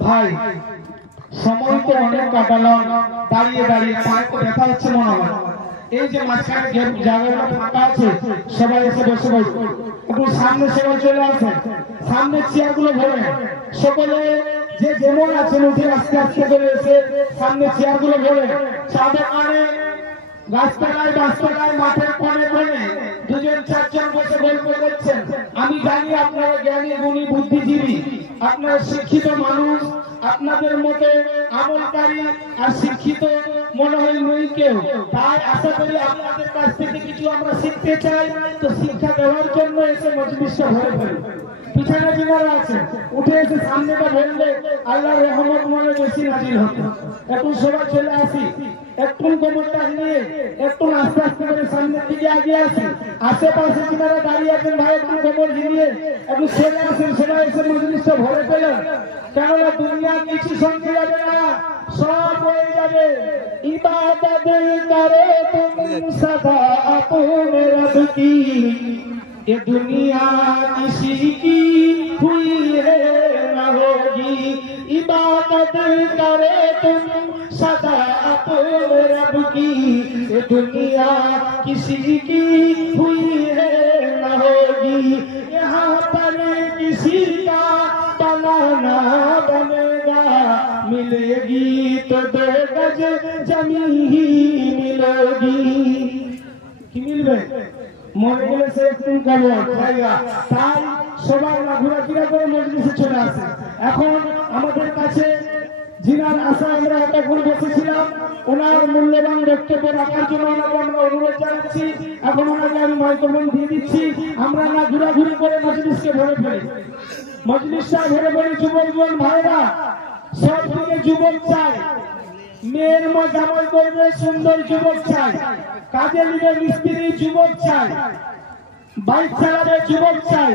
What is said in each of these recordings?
ভাই সময় তো অনেক কাটালাম, দাঁড়িয়ে দাঁড়িয়ে পায়ে তো ব্যথা হচ্ছে মনে হয়। এই যে মাঝখানে জায়গাটা ফাঁকা আছে, সবাই এসে বসে বসে একটু সামনে সবাই চলে আসেন, সামনে চেয়ার গুলো ভরে সকলে যে যেমন আছেন উঠে আস্তে আস্তে করে এসে সামনে চেয়ার গুলো ভরে। চা দোকানে গাছতলায় গাছতলায় মাঠের কোণে কোণে দুজন চারজন বসে গল্প করছেন। আমি জানি আপনারা জ্ঞানী গুণী বুদ্ধিজীবী, আপনারা শিক্ষিত মানুষ, আপনাদের মতো আমলকারী আর শিক্ষিত মনে হয় নেই কেউ। তাই আশা করি আপনাদের কাছ থেকে কিছু আমরা শিখতে চাই, তো শিক্ষা দেওয়ার জন্য এসে মজলিসটা ভরে ফেলি। পিছনে যারা আছে উঠে এসে সামনেটা বললে আল্লাহর রহমত মনে বেশি নাজিল হতো। একটু সবাই চলে আসি, একটু কোমরটা নিয়ে একটু আস্তে আস্তে করে সামনের দিকে এগিয়ে আসি। আশেপাশে যারা দাঁড়িয়ে আছেন ভাই একটু কোমর ঝিলিয়ে একটু চলে আসেন, সবাই এসে মজলিসটা ভরে ফেলেন। কেননা দুনিয়া কিছু সঙ্গে যাবে না, সব হয়ে যাবে। ইবাদত করে তুম সদা আপনে রব কি, ये दुनिया किसी की हुई है न होगी। इबादत करे तुम सदा अपने रब की, ये दुनिया किसी की हुई है न होगी। यहाँ पर किसी का बनाना बनेगा, मिलेगी तो 2 गज जमीन ही मिलेगी। কি মিলবে? মনে গেলে সে একটু কবর জায়গা, তাই সবাই না ঘোরাফেরা করে মজলিসে চলে আসে। এখন আমাদের কাছে জিনার আশা আমরা এতক্ষণ বসেছিলাম, ওনার মূল্যবান বক্তব্য রাখার জন্য ওনাকে আমরা অনুরোধ জানাচ্ছি। এখন ওনাকে আমি মাইক্রোফোন দিয়ে দিচ্ছি। আমরা না ঘোরাঘুরি করে মজলিসকে ভরে ফেলি, মজলিসটা ভরে ফেলি। যুবক যুবক ভাইরা, সব দিকে যুবক চাই, মেয়ের জামাই করবে সুন্দর যুবক চাই, কাজে নিবে মিস্ত্রি যুবক চাই, বাইক চালাবে যুবক চাই,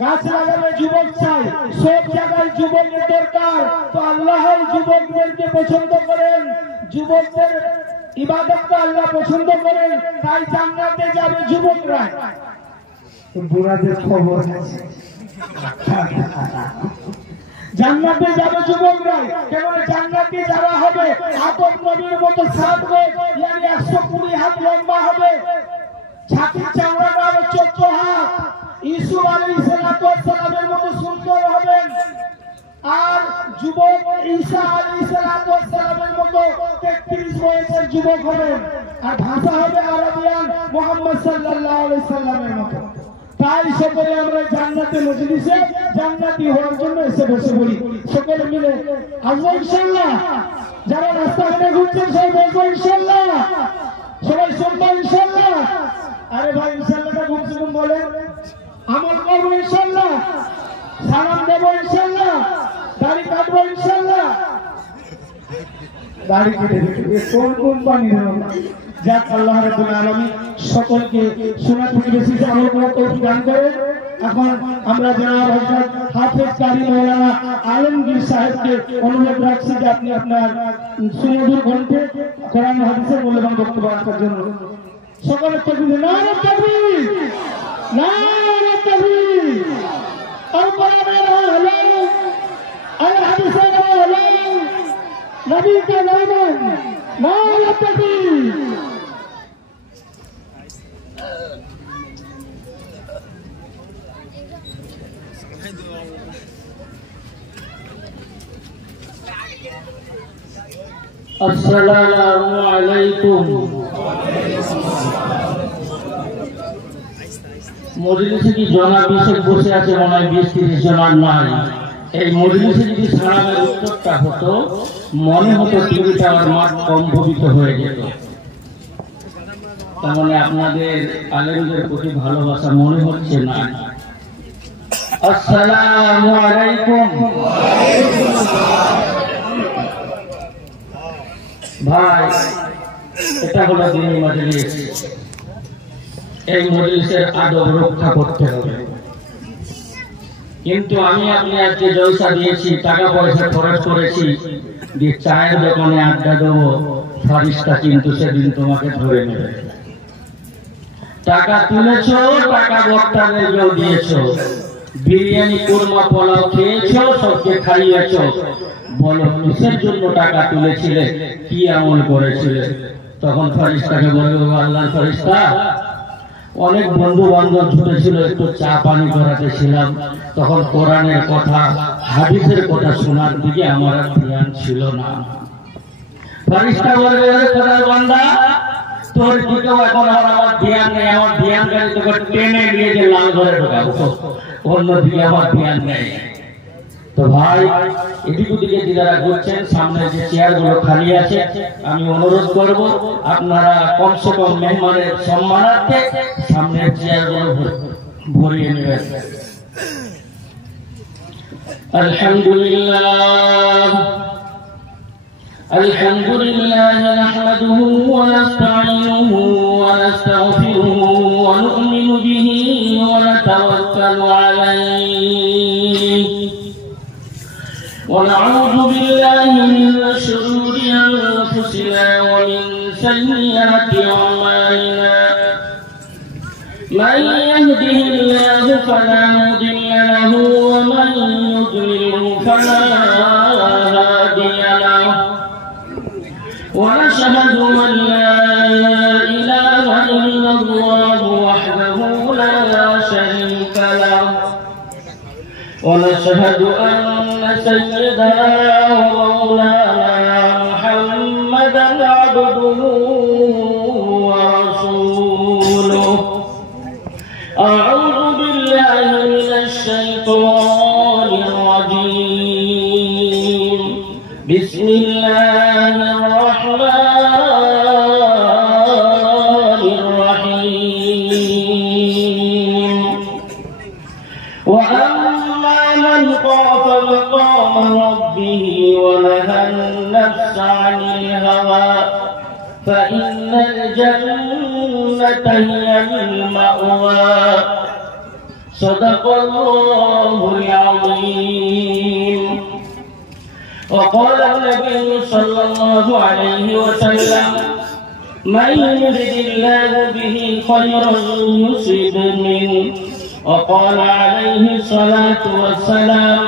গাছ লাগাবে যুবক চাই, সব জায়গায় যুবকের দরকার। তো আল্লাহর যুবকদেরকে পছন্দ করেন, যুবকদের ইবাদতকে আল্লাহ পছন্দ করেন, তাই জান্নাতে যাবে যুবকরা। বুড়াদের খবর আছে, জান্নাতে যাবে যুবকরা। কেমন জান্নাতে যাওয়া হবে? আদম নবীর মতো 7 গজ মানে 120 হাত লম্বা হবে, ছাতির চামড়াটা হবে 14 হাত, ইসুফ আলাইহিস সালামের মতো সুন্দর হবেন। আর যুবক ঈসা আলাইহিস সালামের মতো 33 বছরের যুবক হবেন। আর ভাষা হবে আরবিয়ান মুহাম্মদ সাল্লাল্লাহু আলাইহি সাল্লামের মতো। তাই সকলে আমরা জান্নাতে মজলিসে জান্নাতি হওয়ার জন্য এসে বসে পড়ি। সকলে মিলে আসবো ইনশাআল্লাহ। যারা রাস্তাঘাটে ঘুরছেন সবাই বসবো ইনশাআল্লাহ, সবাই শুনবো ইনশাআল্লাহ। আরে ভাই ইনশাআল্লাহটা ঘুরছে বলে আমল করবো ইনশাআল্লাহ, সালাম দেবো ইনশাআল্লাহ, দাড়ি কাটবো ইনশাআল্লাহ। দাড়ি কেটে কোন কোম্পানি যাক আল্লাহ রাব্বুল আলামিন সকলকে শোনা থেকে বেশি আমল করার তৌফিক দান করেন। এখন আমরা জনাব হযরত হাফেজ কারি মাওলানা আলমগীর সাহেবকে অনুরোধ রাখছি যে আপনি আপনার সুমধুর কণ্ঠে কোরআন হাদিসের মূল্যবান বক্তব্য রাখার জন্য। সকলে তাকবীর, নারে তাকবীর, নারে তাকবীর। আর কোরআনের আহলে আর হাদিসের আহলে নবী কে নাম নারে তাকবীর। আসসালামু আলাইকুম। মজলিসে কি জনাব 20 বসে আছে মনে হয়, 20-30 জনাব নাই। এই মজলিসে যদি সালামের উত্তরটা হতো মনে হতো টিভি টাওয়ার মাঠ কম্পিত হয়ে যেত। তার মানে আপনাদের আলেমদের প্রতি ভালোবাসা মনে হচ্ছে না। আসসালামু আলাইকুম। ভাই এটা হলো দিনী মজলিস, এই মজলিসের আদব রক্ষা করতে হবে। কিন্তু আমি আপনি আজকে জলসা দিয়েছি, টাকা পয়সা খরচ করেছি, যে চায়ের দোকানে আড্ডা দেবো, ফারিস্তা কিন্তু সেদিন তোমাকে ধরে নেবে। টাকা তুলেছ, টাকা বক্তাদেরকেও দিয়েছ, বিরিয়ানি কোরমা পোলাও খেয়েছো, সবকে খাইয়েছো, বলো কিসের জন্য টাকা তুলেছিলে, কি আমল করেছিলে? তখন ফেরেশতাকে বলবে, আল্লাহর ফেরেশতা, অনেক বন্ধু বান্ধব জুটেছিল, একটু চা পানি করাতে ছিলাম, তখন কোরআনের কথা হাদিসের কথা শোনার দিকে আমার আর ধ্যান ছিল না। ফেরেশতা বলবে, খোদার বান্দা, তোর দিকেও এখন আর আমার ধ্যান নেই, আমার ধ্যান গেলে তোকে টেনে নিয়ে যে লাল ঘরে ঢোকাবো, অন্যদিকে আমার ধ্যান নেই। তো ভাই, এদিক ওদিকে যারা ঘুরছেন, সামনে যে চেয়ারগুলো খালি আছে, আমি অনুরোধ করব আপনারা কমসে কম মেহমানের সম্মানার্থে সামনের চেয়ারগুলো ভরিয়ে নেবেন। আলহামদুলিল্লাহ الحمد لله نحمده ونستعينه ونستغفره ونؤمن به ونتوكل عليه ونعوذ بالله من شرور أنفسنا ومن سيئات أعمالنا من يهده الله فلا مضل له ومن يضلله فلا هادي له ونشهد أن لا إله إلا الله وحده لا شريك له ونشهد أن سيدنا ومولانا محمدا عبده ورسوله. أعوذ بالله من الشيطان الرجيم. بسم الله الرحمن الرحيم. وأما من خاف مقام ربه ونهى النفس عن الهوى فإن الجنة هي المأوى. صدق الله العظيم. وقال النبي صلى الله عليه وسلم من يرد الله به خيرا يصب منه. وقال عليه الصلاة والسلام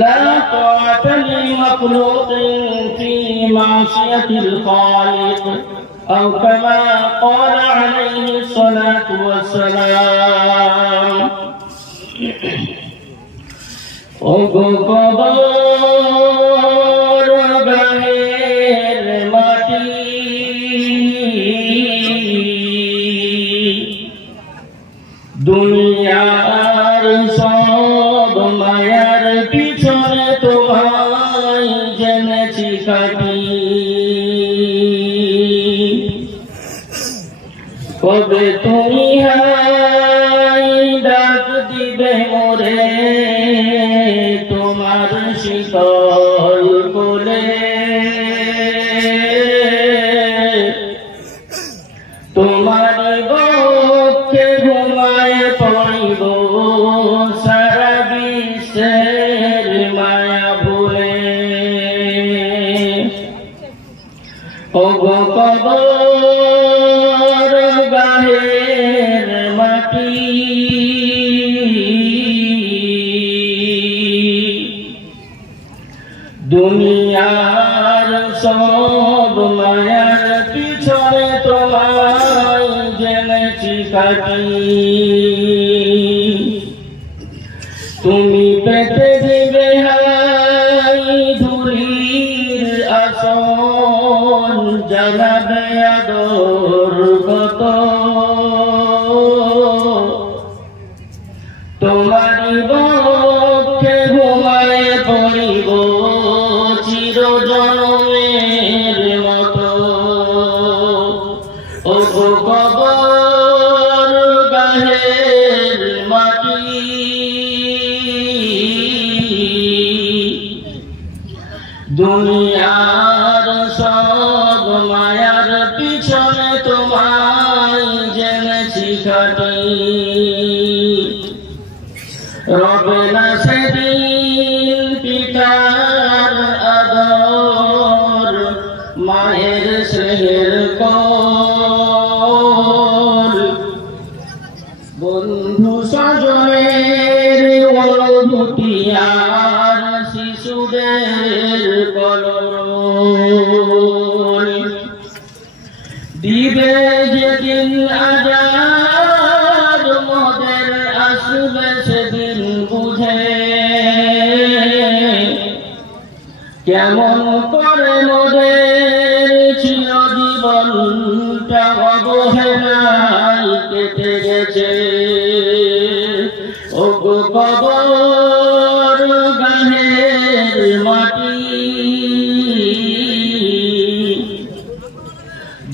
لا طاعة لمخلوق في معصية الخالق أو كما قال عليه الصلاة والسلام. কবর গায়ের মাটি দুনিয়ার সব মায়ার পিছনে তোমায় জেনেছি কাটি। কবে তুমি হাই ডাক দিবে মোরে তোমার শীতল কোলে, তোমার বক্ষে ঘুমায় পড়িব সারা বিশ্বের মায়া ভুলে। ওগো কবর গায়ের মাটি দুনিয়ার সব মায়ার পিছনে তোমায় জেনেছি কাটি। তুমি পেতে দিবে হাই ধুলির আসন, জানাবে আদর কত তোমারি বক্ষে ঘুমায় পড়িব চিরজনমের মতো। ও কবর গায়ের মাটি দুনিয়ার সব মায়ার পিছনে তোমায় জেনেছি কাটি। রবে না সেদিন পিতার আদর, মায়ের স্নেহের কোল, বন্ধু স্বজনের দুনিয়ার শিশুদের কলরব দিবে যেদিন আজাদ মোদের আসবে সেদিন বুঝে কেমন করে মোদের চিরজীবনটা অবহেলায় কেটে গেছে ও গো কবর গানের মাটি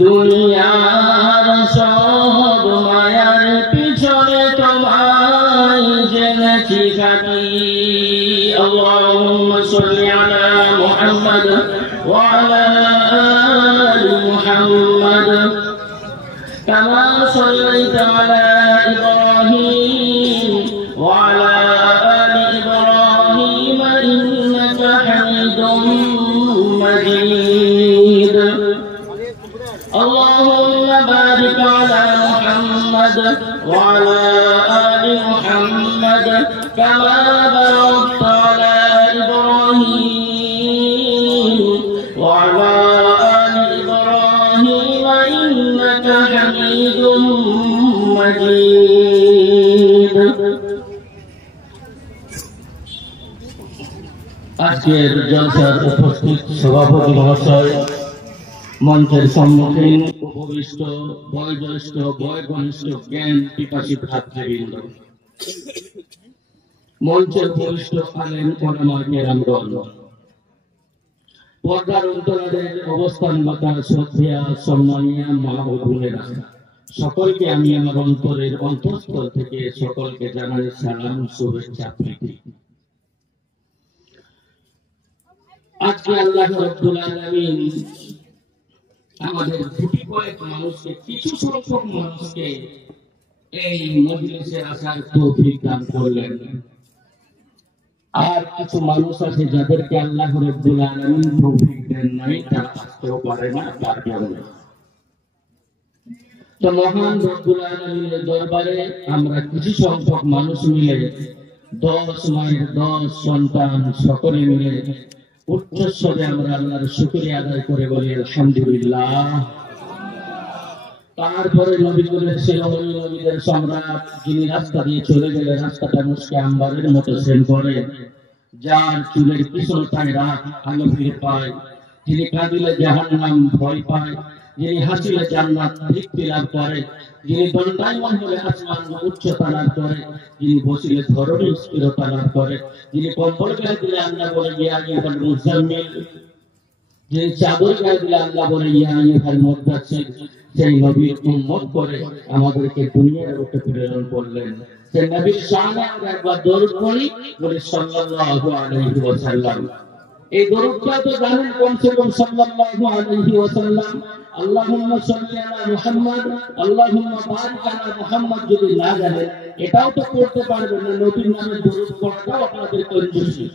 দুনিয়ার সব মায়ার পিছনে তোমায় জেনেছি খাটি আল্লাহুম্মা সাল্লি আলা মুহাম্মাদ ওয়া আলা আলি মুহাম্মাদ কামা সাল্লাইতা আলা ইব্রাহিম ওয়া আলা আলি ইব্রাহিম ইন্নাকা হামিদুম মাজিদ اللهم بارك على محمد وعلى آل محمد كما باركت على إبراهيم وعلى آل إبراهيم إنك حميد مجيد আজকের জলসার উপস্থিত সভাপতি মহাশয় মঞ্চের সম্মুখীন উপবিষ্ট বয়োজ্যেষ্ঠ বয়োকনিষ্ঠ জ্ঞান পিপাসী ভ্রাতৃবৃন্দ মঞ্চের উপবিষ্ট আলেম ওলামা কেরামগণ পর্দার অন্তরালের অবস্থানগতা শ্রদ্ধেয়া সম্মানীয় মা ও বোনেরা সকলকে আমি আমার অন্তরের অন্তঃস্থল থেকে সকলকে জানাই সালাম শুভেচ্ছা প্রীতি। আজকে আল্লাহ রাব্বুল আলামিন আমাদের দুটি কয়েক মানুষকে কিছু সংখ্যক মানুষকে এই মজলিসে আসার তৌফিক দান করলেন আর কিছু মানুষ আছে যাদেরকে আল্লাহ রাব্বুল আলামিন তৌফিক দেন নাই তারা আসতেও পারে না পারবেও না। তো মহান রব্বুল আলামিনের দরবারে আমরা কিছু সংখ্যক মানুষ মিলে 10 মায়ের 10 সন্তান সকলে মিলে উচ্চস্বরে আমরা আল্লাহর শুকরিয়া আদায় করে বলি আলহামদুলিল্লাহ। তারপরে নবীদের শিরোমণি নবীদের সম্রাট যিনি রাস্তা দিয়ে চলে গেলে রাস্তাটা মুশকে আম্বারের মতো সেন করে, যার চুলের পিছনটায় রাত আলো ফিরে পায়, যিনি কাঁদিলে জাহান্নাম ভয় পায়, যিনি হাসিলে জান্নাত তৃপ্তি লাভ করে, যিনি দণ্ডায়মান হলে আসমান উচ্চতা লাভ করে, যিনি বসিলে ধরণী স্থিরতা লাভ করে, যিনি কম্বল গায়ে দিলে আল্লাহ বলে ইয়া আইয়ুহাল মুযাম্মিল, যিনি চাদর গায়ে দিলে আল্লাহ বলে ইয়া আইয়ুহাল মুদ্দাসসির, সেই নবীর উম্মত করে আমাদেরকে দুনিয়ার বুকে প্রেরণ করলেন। সেই নবীর শানে আমরা একবার দরুদ পড়ি, বলি সাল্লাল্লাহু আলাইহি ওয়াসাল্লাম। এই দরুদটা তো জানেন কমসে কম সাল্লাল্লাহু আলাইহি ওয়াসাল্লাম, আল্লাহুম্মা সাল্লি আলা মুহাম্মাদ, আল্লাহুম্মা বারিক আলা মুহাম্মাদ যদি না জানেন এটাও তো করতে পারবেন না। নবীর নামে দরুদ পড়াটাও আপনাদের কঞ্জুসি।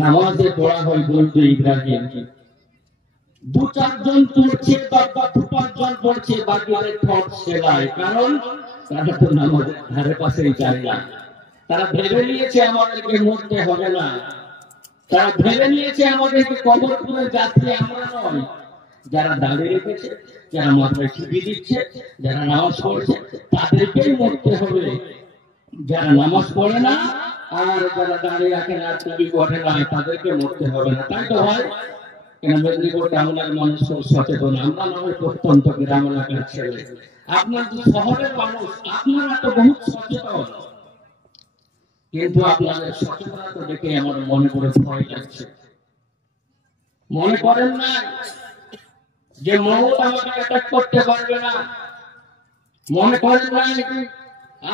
নামাজে পড়া হয় দরুদ ইব্রাহিম, 2-4 জন পড়ছে বা 2-5 জন পড়ছে, বাকিদের ঠক সেলাই, কারণ তারা তো নামাজের ধারে পাশেই যায় না। তারা ভেবে নিয়েছে আমাদেরকে মরতে হবে না, তারা ভেবে নিয়েছে আমাদেরকে কবর করে যাত্রী আমরা নয়। যারা দাঁড়িয়ে রেখেছে, যারা মাথায় টুপি দিচ্ছে, যারা নামাজ পড়ছে তাদেরকেই মরতে হবে। যারা নামাজ পড়ে না আর যারা দাঁড়িয়ে রাখে না, টুপি পড়ে না, তাদেরকে মরতে হবে না। তাই তো হয় কেন? মেদিনীপুর টাউনের মানুষ খুব সচেতন, আমরা নয় প্রত্যন্ত গ্রাম এলাকার ছেলে। আপনার যে শহরের মানুষ আপনারা তো বহুত সচেতন, কিন্তু আপনাদের সচেতনতা দেখে আমার মনে করে ভয় লাগছে। মনে করেন না যে মৌত আমাকে অ্যাটাক করতে পারবে না? মনে করেন না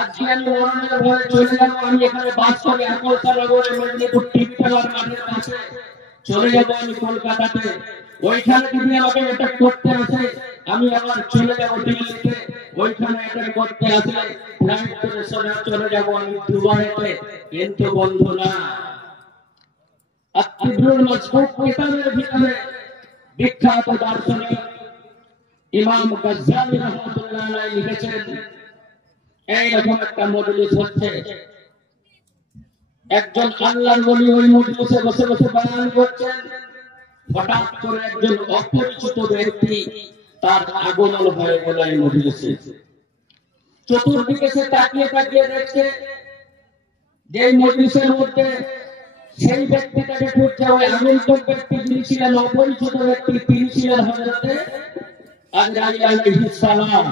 আজকে আমি মরণের ভয়ে চলে যাবো, আমি এখানে বাস করি আকলসানগরে মেদিনীপুর টিপতলার মাঠের কাছে, চলে যাবো আমি কলকাতাতে, ওইখানে যদি আমাকে অ্যাটাক করতে আসে আমি আবার চলে যাবো দিল্লিতে, ওইখানে অ্যাটাক করতে আসলে ফ্লাইট করে চলে যাবো আমি দুবাইতে। কিন্তু বন্ধু না, আত্মীয়ুল মজবুত কিতাবের ভিতরে বিখ্যাত দার্শনিক ইমাম গাজ্জালি রাহমাতুল্লাহ আলাইহি লিখেছেন, এইরকম একটা মজলিস হচ্ছে, একজন আল্লাহর ওলি ওই মজলিসে বসে বসে বয়ান করছেন। হঠাৎ করে একজন অপরিচিত ব্যক্তি তার আগমন হয়ে গেল এই মজলিসে। চতুর্দিকে সে তাকিয়ে তাকিয়ে দেখছে যে এই মজলিসের মধ্যে সেই ব্যক্তিটাকে খুঁজছে। ওই আগন্তুক ব্যক্তি যিনি ছিলেন অপরিচিত ব্যক্তি, তিনি ছিলেন হযরতে আজরাইল আলাইহিস সালাম।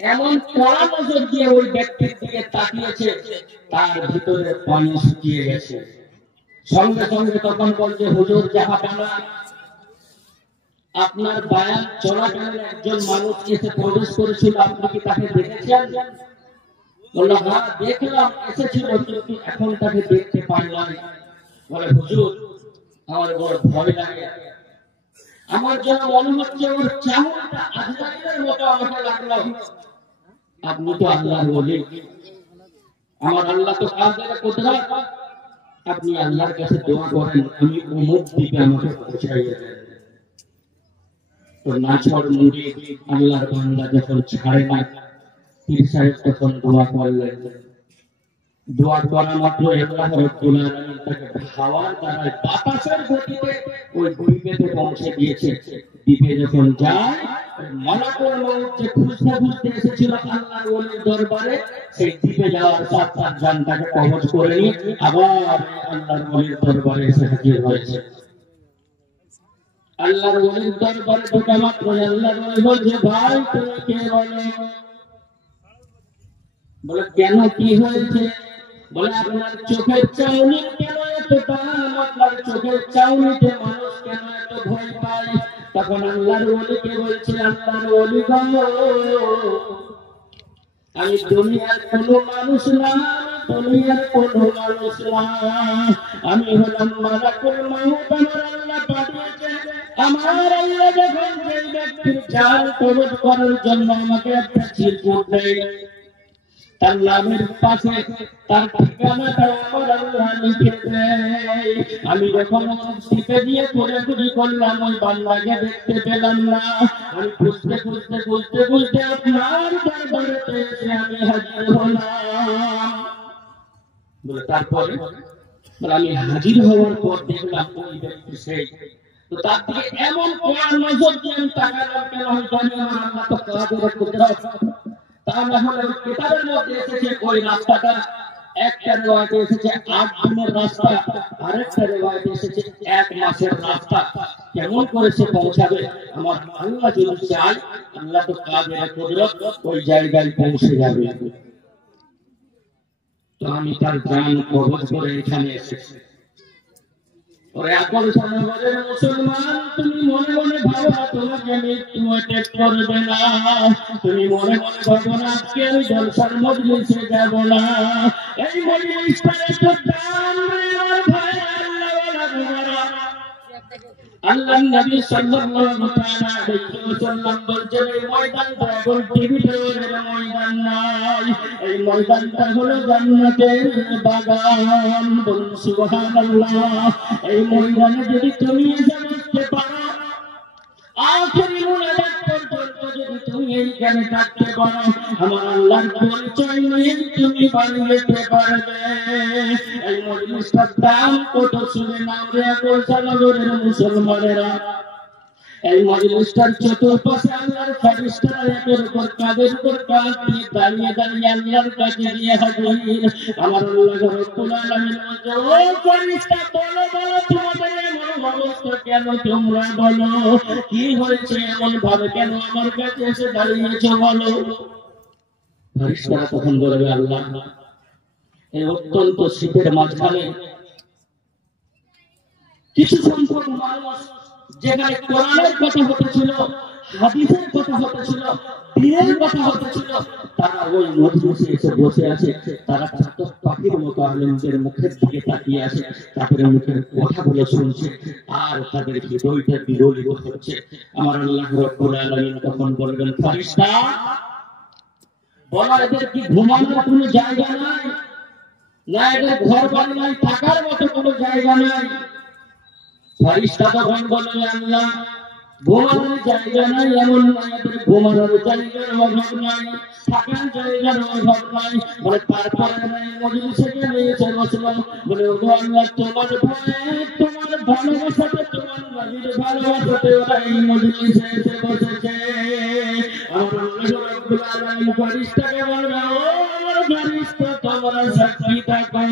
এমন কড়া নজর দিয়ে ওই ব্যক্তির দিকে তাকিয়েছে, তার ভিতরে পানি শুকিয়ে গেছে। সঙ্গে সঙ্গে তখন বলছে, হুজুর জাহাপানা, আপনার বায়ান চলাকালীন একজন মানুষ এসে প্রবেশ করেছিল, আপনি কি তাকে দেখেছেন? বলল, হ্যাঁ দেখলাম, এসেছিল, কিন্তু এখন তাকে দেখতে পাইলাম। বলে, হুজুর আমার বড় ভয় লাগে, আমার যেন মনে হচ্ছে ওর চামড়াটা আজরাইলের মতো আমাকে লাগলো। আপনি তো আল্লাহর ওলি, আমার আল্লাহ তো কাদের কুদরত, আপনি আল্লাহর কাছে দোয়া করেন আমি অমুক দিকে আমাকে পৌঁছাইয়ে দেন। তো নাছড় মুরিদ আল্লাহর বান্দা যখন ছাড়ে না, পীর সাহেব তখন দোয়া করলেন। দোয়া করা মাত্র আল্লাহ রাব্বুল আলামিন তাকে হাওয়ার দ্বারা বাতাসের গতিতে ওই দ্বীপে পৌঁছে দিয়েছে। দ্বীপে যখন যায়, মালাকুল মউত যে খুঁজতে খুঁজতে এসেছিল আল্লাহর ওলির দরবারে, সেই দ্বীপে যাওয়ার সাথে সাথে জানটাকে কবজ করে নিয়ে আবার আল্লাহর ওলির দরবারে এসে হাজির হয়েছে। আল্লাহর ওলির দরবারে ঢোকা মাত্র আল্লাহর ওলি বলছে, ভাই তুমি কে বলো? বলে, কেন কি হয়েছে? বলে, আপনার চোখের চাউনির কেন এত দাম? আপনার চোখের চাউনিতে মানুষ কেন এত ভয় পায়? তখন আল্লাহর ওলিকে বলছে, আল্লাহর ওলি গো, আমি দুনিয়ার কোনো মানুষ না, দুনিয়ার কোনো মানুষ না, আমি হলাম মালাকুল মউত। আমার আল্লাহ পাঠিয়েছে, আমার আল্লাহ যখন সেই ব্যক্তির জান কবজ করার জন্য আমাকে একটা চিরকুট দেয়, তার নামের পাশে তার ঠিকানাটা আমার আল্লাহ লিখে দেয়। আমি যখন দ্বীপে দিয়ে খোঁজাখুঁজি করলাম, ওই বান্দাকে দেখতে পেলাম না। আমি খুঁজতে খুঁজতে খুঁজতে খুঁজতে আপনার দরবারেতে এসে আমি হাজির হলাম। বলে, তারপরে? বলে, আমি হাজির হওয়ার পর দেখলাম ওই ব্যক্তি সেই। তো তার দিকে এমন কোরআন নজর দিয়ে আমি তাকালাম, কেন আমি জানি আমার আল্লাহ তো কাদের কুদরত। তা না হলে কিতাবের মধ্যে এসেছে ওই রাস্তাটা, একটা রিওয়ায়েতে এসেছে 8 দিনের রাস্তা, আরেকটা রিওয়ায়েতে এসেছে 1 মাসের রাস্তা। কেমন করে সে পৌঁছাবে? আমার আল্লাহ যদি চায়, আল্লাহ তো কাদের কুদরত, ওই জায়গায় পৌঁছে যাবে। তো আমি তার জান কবজ করে এখানে এসেছি। ওরে আকল সমাজের মুসলমান, তুমি মনে মনে ভাবো না তোমাকে মৃত্যু অ্যাটাক করবে না, তুমি মনে মনে ভাবো না আজকে আমি জলসার মজলিসে যাব না। এই মজলিসটার এত দাম আমার ভাই, আল্লাহওয়ালা আল্লাহ নবী সাল্লাল্লাহু তাআলা আলাইহি ওয়াসাল্লাম বলছেন, এই ময়দানটা এখন টিভির ময়দান নয়, এই ময়দানটা হলো জান্নাতের বাগান। বলুন সুবহানাল্লাহ। এই ময়দানে যদি তুমি এসে বসতে পারো, আখেরি মুনাজাত পর্যন্ত যদি তুমি এইখানে থাকতে পারো, আমার আল্লাহর পরিচয় নিয়ে তুমি বাড়ি যেতে পারবে। এই মজলিসটার দাম কত শুনে নাও রে আকলসানগরের মুসলমানেরা। এই মজলিসটার চতুর্পাশে আল্লাহর ফেরেশতারা একের উপর কাঁধের উপর কাঁধ দিয়ে দাঁড়িয়ে দাঁড়িয়ে আল্লাহর কাছে গিয়ে হাজির। আমার আল্লাহ রাব্বুল আলামিন বলছে, ও ফেরেশতা বলো বলো, তোমাদের এমন অবস্থা কেন? তোমরা বলো কি হয়েছে, এমন ভাবে কেন আমার কাছে এসে দাঁড়িয়েছো বলো। ফেরেশতারা তখন বলবে, আল্লাহ এই অত্যন্ত শীতের মাঝখানে কিছু সংখ্যক মানুষ, যেখানে কোরআনের কথা হতেছিল, হাদিসের কথা হতেছিল, দ্বীনের কথা হতেছিল, তারা ওই মজলিসে এসে বসে আছে। তারা চাতক পাখির মতো আলেমদের মুখের দিকে তাকিয়ে আছে, তাদের মুখের কথাগুলো শুনছে, আর তাদের হৃদয়টা বিগলিত হচ্ছে। আমার আল্লাহ রাব্বুল আলামিন তখন বলবেন, ফেরেশতা বলো, এদের কি ঘুমানোর কোনো জায়গা নাই? না এদের ঘর বাড়ি নাই, থাকার মতো কোনো জায়গা নাই? ফেরেশতা তখন বলবে, আল্লাহ ঘুমানোর জায়গা নাই, এমন মায়াদের ঘুমানোর জায়গার অভাব নাই, থাকার জায়গার অভাব নাই। বলে তারপরে নাই মজলিসে গেলে এসে বসলো, বলে ওগো আল্লাহ তোমার ভয়ে, তোমার ভালোবাসাতে, তোমার নবীর ভালোবাসাতে ওরা এই মজলিসে এসে বসেছে। আমার আল্লাহ রাব্বুল আলামিন ফেরেশতাকে বলবে, ও আমার ফেরেশতা তোমরা সাক্ষী থাকো।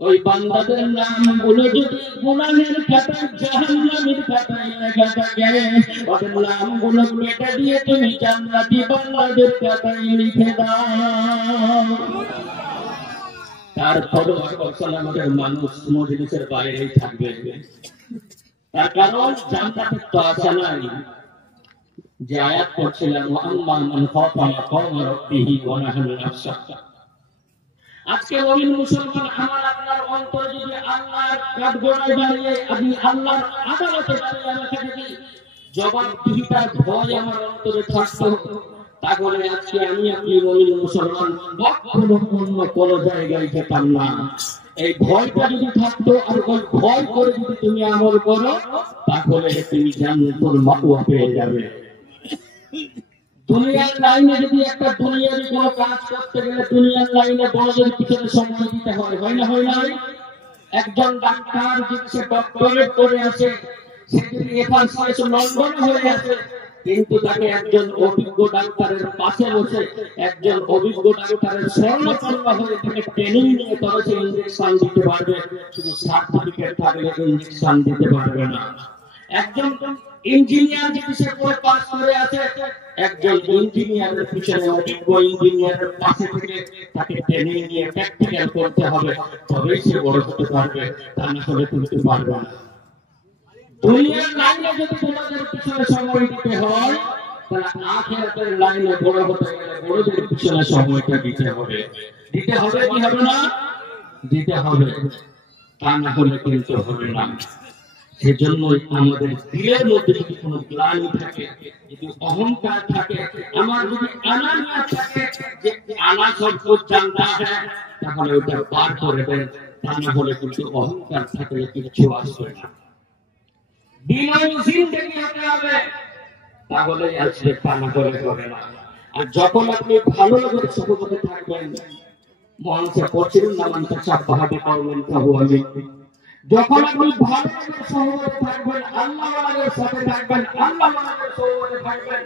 ওই বান্দাদের নামগুলো যদি গুনাহের খাতায়, জাহান্নামের খাতায় লেখা থাকে, ওদের নামগুলো কেটে দিয়ে তুমি জান্নাতি বান্দাদের খাতায় লিখে দাও। তারপরও আমাদের মানুষ মজলিসের বাইরেই থাকবে, তার কারণ জান্নাতে তো আশা নাই। যে আয়াত পড়ছিলাম, আম্মা মান খাফা মাকাম রাব্বিহি ওয়া নাহাল নাফসা। আজকে মুমিন মুসলমান আমার আপনার অন্তরে যদি আল্লাহর কাঠগড়ায় দাঁড়িয়ে, আমি আল্লাহর আদালতে দাঁড়িয়ে আমাকে যদি জবাবদিহিতার ভয় আমার অন্তরে থাকতো, তাহলে আজকে আমি আপনি মুমিন মুসলমান কখনো অন্য কোনো জায়গায় যেতাম না। এই ভয়টা যদি থাকতো, আর ওই ভয় করে যদি তুমি আমল করো, তাহলে তুমি জান্নাতুল মাওয়া পেয়ে যাবে। দুনিয়ার লাইনে যদি একটা দুনিয়ার কোনো কাজ করতে গেলে দুনিয়ার লাইনে বড়দের পিছনে সময় দিতে হয়, হয় না? হয় না? একজন ডাক্তার যদি সে ডক্টরেট করে আসে, সে যদি এফার্স লন্ডন হয়ে আসে, কিন্তু তাকে একজন অভিজ্ঞ ডাক্তারের পাশে বসে, একজন অভিজ্ঞ ডাক্তারের স্বর্ণকর্মা হয়ে তাকে ট্রেনিং নিয়ে তবে সে ইঞ্জেকশন দিতে পারবে। শুধু সার্টিফিকেট থাকলে ইঞ্জেকশন দিতে পারবে না। একজন ইঞ্জিনিয়ার যদি সে পড়ে পাস করে আছে, একজন ইঞ্জিনিয়ারের পিছনে অভিজ্ঞ ইঞ্জিনিয়ারের পাশে থেকে তাকে ট্রেনিং নিয়ে প্র্যাকটিক্যাল করতে হবে, তবেই সে বড় হতে পারবে, তা না হলে করতে পারবে না। দুনিয়ার লাইনে যদি তোমাদের পিছনে সময় দিতে হয়, তাহলে আখিরাতের লাইনে বড় হতে গেলে বড়দের পিছনে সময়টা দিতে হবে। দিতে হবে কি হবে না? দিতে হবে, তা না হলে কিন্তু হবে না। সেজন্যই আমাদের দিলের মধ্যে যদি কোনো গ্লানি থাকে, যদি অহংকার থাকে, আমার যদি আনা না থাকে, যে আনা সব কুছ জানতা হ্যায়, তাহলে ওটা পার করে দেন। তা না হলে কিন্তু অহংকার থাকলে কিছু আসবে না। দিলের জিন্দেগি হতে হবে, তাহলে আসবে, তা না হলে হবে না। আর যখন আপনি ভালো লাগবে সহবতে থাকবেন, মহানসে পড়ছিলেন না, মানুষের সব ভাবে পাওয়ান ফাহুয়া মিনকুম। যখন আপনি ভালো লাগবে সহবতে থাকবেন, আল্লাহওয়ালাদের সাথে থাকবেন, আল্লাহওয়ালাদের সহবতে থাকবেন,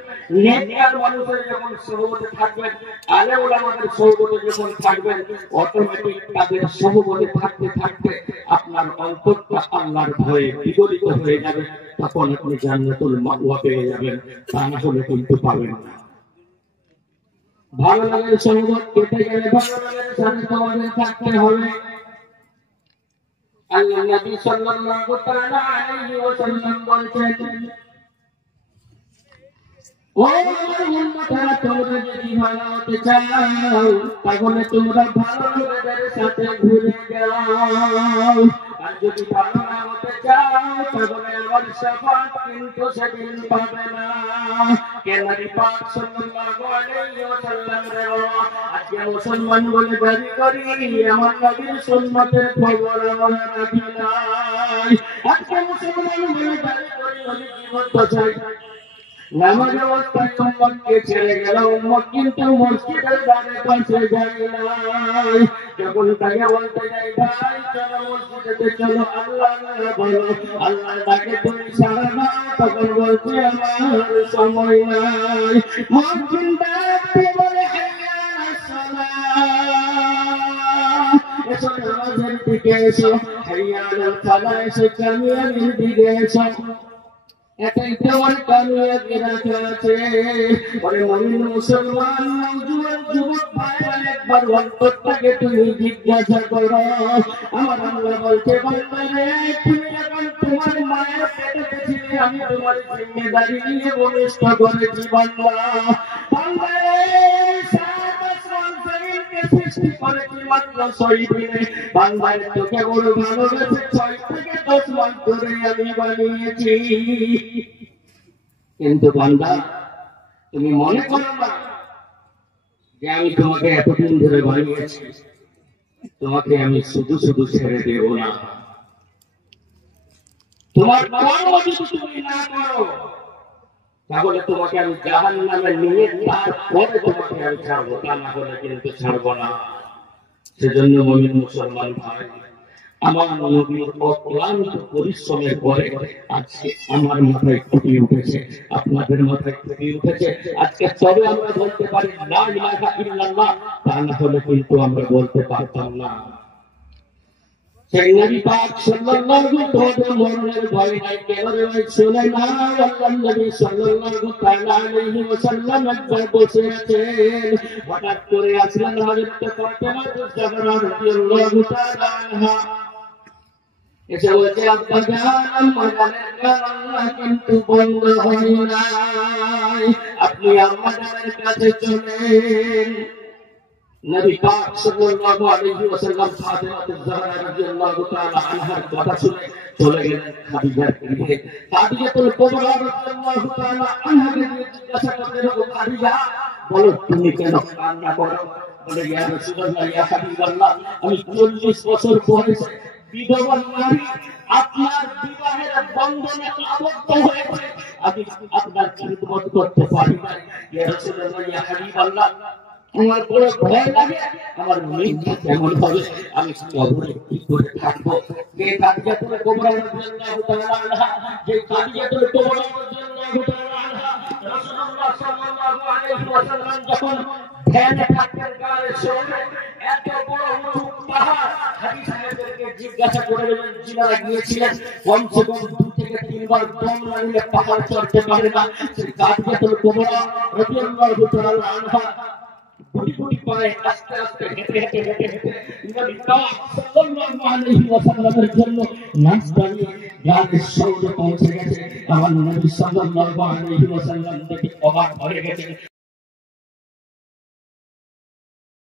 নেককার মানুষের যখন সহবতে থাকবেন, আলেম ওলামাদের সহবতে যখন থাকবেন, অটোমেটিক তাদের সহবতে থাকতে থাকতে আপনার অন্তরটা আল্লাহর ভয়ে বিগলিত হয়ে যাবে। তখন আপনি জান্নাতুল মাওয়া পেয়ে যাবেন, তা না হলে কিন্তু পাবেন না। ভালো লাগার সহবত পেতে গেলে ভালো লাগার সাথে তোমাদের থাকতে হবে। আল্লাহ নবী সাল্লাল্লাহু তাআলা আলাইহি ওয়াসাল্লাম বলেছেন, ও আমার উম্মতরা, তোমরা যদি ভালো হতে চাও, তাহলে তোমরা ভালো লোকেদের সাথে ঘুরে যাও। আর যদি ভালো না হতে চাও, তাহলে আমার শাফাত কিন্তু সেদিন পাবে না। কেন নবী পাক সাল্লাল্লাহু আলাইহি ওয়াসাল্লাম রে বাবা, আজকে মুসলমান বলে দাবি করি, আমার নবীর সুন্নতের খবর আমরা রাখি নাই। আজকে মুসলমান বলে দাবি করি, নবী জীবন বাঁচাই, নামাজ অবস্থায় উম্মতকে ছেড়ে গেল, উম্মত কিন্তু মসজিদের ধারে পাশে যায় নাই। যখন তাকে বলতে যাই, ভাই চলো মসজিদে চলো, আল্লাহ বলো, আল্লাহ ডাকে তুমি সাড়া না, তখন বলছে আমার সময় নাই। মসজিদ ডাকতে বলে হাইয়া আলাস সালাহ, এসো নামাজের দিকে এসো, হাইয়া আলাল ফালাহ, এসো কামিয়াবির দিকে এসো। এটাই তোমার কামিয়াবি রাখা আছে। ওরে মুমিন মুসলমান নওজোয়ান যুবক ভাইরা, একবার অন্তরটাকে তুমি জিজ্ঞাসা করো। আমার আল্লাহ বলতে, বান্দারে, তুমি যখন তোমার মায়ের পেটে ছিলে, আমি তোমার জিম্মেদারি নিয়ে বলিষ্ঠ করেছি। বান্দারে, সাত আসমান জমিনকে সৃষ্টি করেছি মাত্র 6 দিনে। বান্দারে তোকে বড় ভালোবেসে 6 থেকে 10 মাস ধরে আমি বানিয়েছি। কিন্তু বান্দা, তুমি মনে করো না যে আমি তোমাকে এতদিন ধরে বানিয়েছি, তোমাকে আমি শুধু শুধু ছেড়ে দেব না। তোমার কর্ম যদি তুমি না করো তাহলে তোমাকে আমি জাহান্নামে নিয়ে তারপরে তোমাকে আমি ছাড়বো, তা না হলে কিন্তু ছাড়বো না। সেজন্য মুমিন মুসলমান ভাই, আমার নবীর অক্লান্ত পরিশ্রমের পরে আজকে আমার মাথায় টুপি উঠেছে, আপনাদের মাথায় টুপি উঠেছে। আজকে তবে আমরা বলতে পারি লা ইলাহা ইল্লাল্লাহ, তা না হলে কিন্তু আমরা বলতে পারতাম না। সেই নবী পাক সাল্লাল্লাহু আলাইহি ওয়াসাল্লাম একবার বসে আছেন, হঠাৎ করে আসলেন হযরত ফাতেমা জাহরা রাদিয়াল্লাহু তাআলা আনহা। এসে বলছে, আব্বা জান, আম্মা জানের কান্না কিন্তু বন্ধ হয় নাই, আপনি আম্মা জানের কাছে চলেন। নবী পাক সাল্লাল্লাহু আলাইহি ওয়াসাল্লাম ফাতেমা জাহরা রাদিয়াল্লাহু তাআলা আনহার কথা শুনে চলে গেলেন খাদিজার গৃহে। খাদিজাতুল কুবরা রাদিয়াল্লাহু তাআলা আনহাকে জিজ্ঞাসা করতে লাগলেন, খাদিজা বলো তুমি কেন কান্না করো? বলে, ইয়া রাসূলুল্লাহ, ইয়া হাবিবাল্লাহ, আমি 40 বছর বয়সে বিধবা নারী, আপনার বিবাহের বন্ধনে আবদ্ধ হয়েছে, আমি আপনার খিদমত করতে পারি না। ইয়া রাসূলুল্লাহ, ইয়া হাবিবাল্লাহ, আমার বড় ভয় লাগে, আমার মৃত্যু কেমন হবে, আমি কবরে কি করে থাকবো? যে খাদিজাতুল কুবরা রাদিয়াল্লাহু তাআলা আনহা, যে খাদিজাতুল কুবরা রাদিয়াল্লাহু তাআলা আনহা রাসূলুল্লাহ সাল্লাল্লাহু আলাইহি ওয়াসাল্লাম যখন ধ্যানে থাকতেন গায়ে শোনে, এত বড় উঁচু পাহাড়, হাজী সাহেবদেরকে জিজ্ঞাসা করে যিনারা গিয়েছিলেন, কমসে কম 2 থেকে 3 বার দম লাগলে পাহাড় চড়তে পারে না। সেই খাদিজাতুল কুবরা রাদিয়াল্লাহু তাআলা আনহা গুটি পায়ে আস্তে আস্তে হেঁটে হেঁটে হেঁটে হেঁটে নবী পাক সাল্লাল্লাহু আলাইহি ওয়াসাল্লামের জন্য নাস্তা নিয়ে গায়ের সৌদে পৌঁছে গেছে। আমার নবী সাল্লাল্লাহু আলাইহি ওয়াসাল্লাম দেখে অবাক হয়ে গেছে।